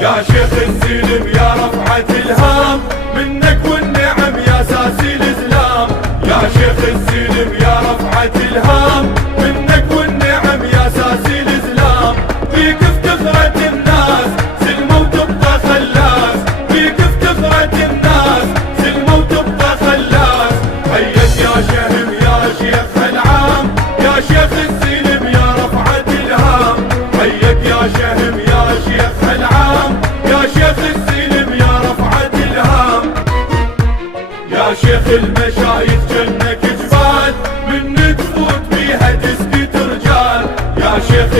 يا شيخ السلم يا رفعة الهام، منك والنعم يا ساسي الإسلام. يا شيخ السلم يا رفعة الهام، منك والنعم يا ساسي الإسلام. فيك افتخرت الناس سلموا وتبقى خلاس، فيك افتخرت الناس سلموا وتبقى خلاس. حيك يا شهم يا شيخ العام، يا شيخ السلم يا رفعة الهام. حيك يا شهم يا شيخ العام، يا شيخ السلم يا رفعة الهام. يا شيخ المشايخ جنك جبال، من تفوت بيها تسكت رجال. يا شيخ